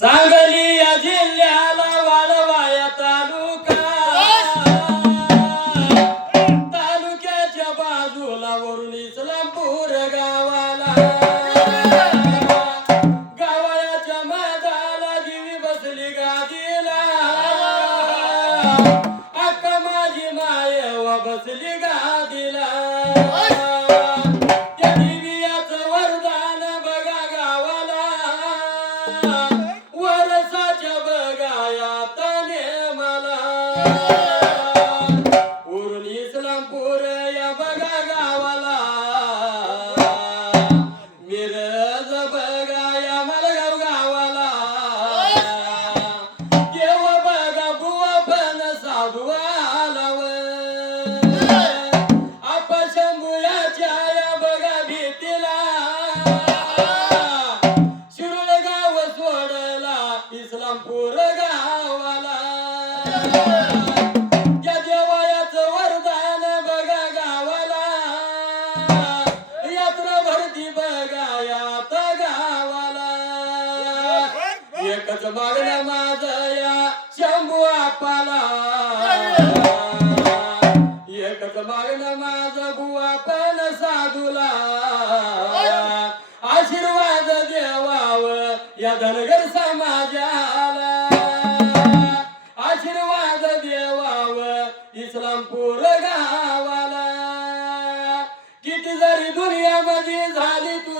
सांगली या जिल्ह्या वाला शंभू आपाला एकच मागणं माझा बुवा पण साधूला. आशीर्वाद देवाव या धनगर समाजाला. आशीर्वाद देवाव इस्लामपूर गावाला. किती जरी दुनियामध्ये झाली तू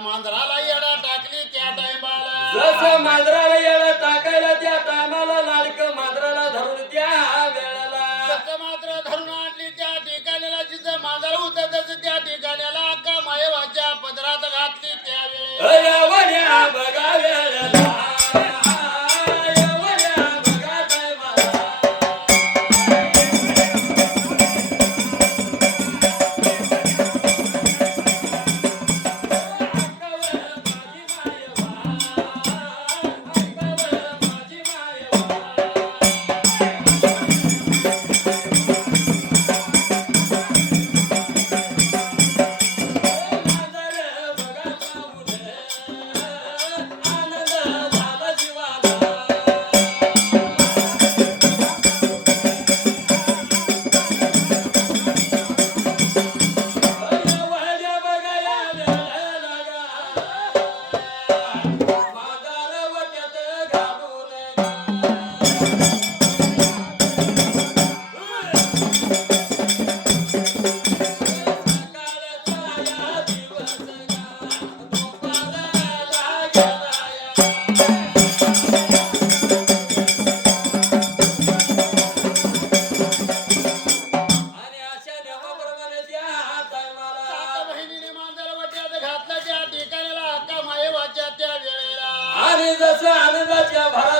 मांजराला येडा टाकली त्या टायमाला. जसं मांजराला येणं टाकायला त्या टायमाला लाडक मांजराला धरून त्या वेळेला. जसं मात्र धरून आणली त्या ठिकाणीला जिथं मांजर होतं तसं त्या ठिकाण्याला अक्का मायवाच्या पदरात घातली त्यावेळेस यवन्या आणि जसं आनंदाच्या भरा